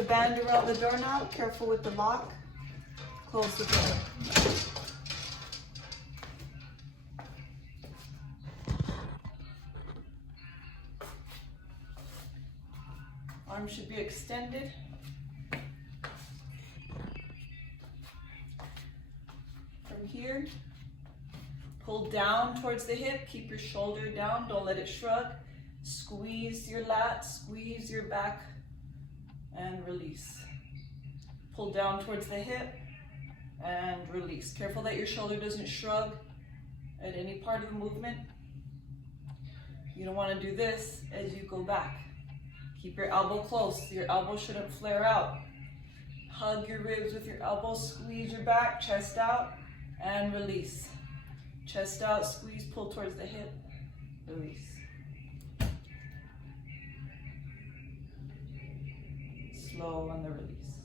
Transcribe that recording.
the band around the doorknob. Careful with the lock. Close the door. Arm should be extended. From here, pull down towards the hip. Keep your shoulder down. Don't let it shrug. Squeeze your lats, squeeze your back, and release. Pull down towards the hip and release. Careful that your shoulder doesn't shrug at any part of the movement. You don't want to do this as you go back. Keep your elbow close. Your elbow shouldn't flare out. Hug your ribs with your elbows, squeeze your back, chest out, and release. Chest out, squeeze, pull towards the hip, release. Slow on the release.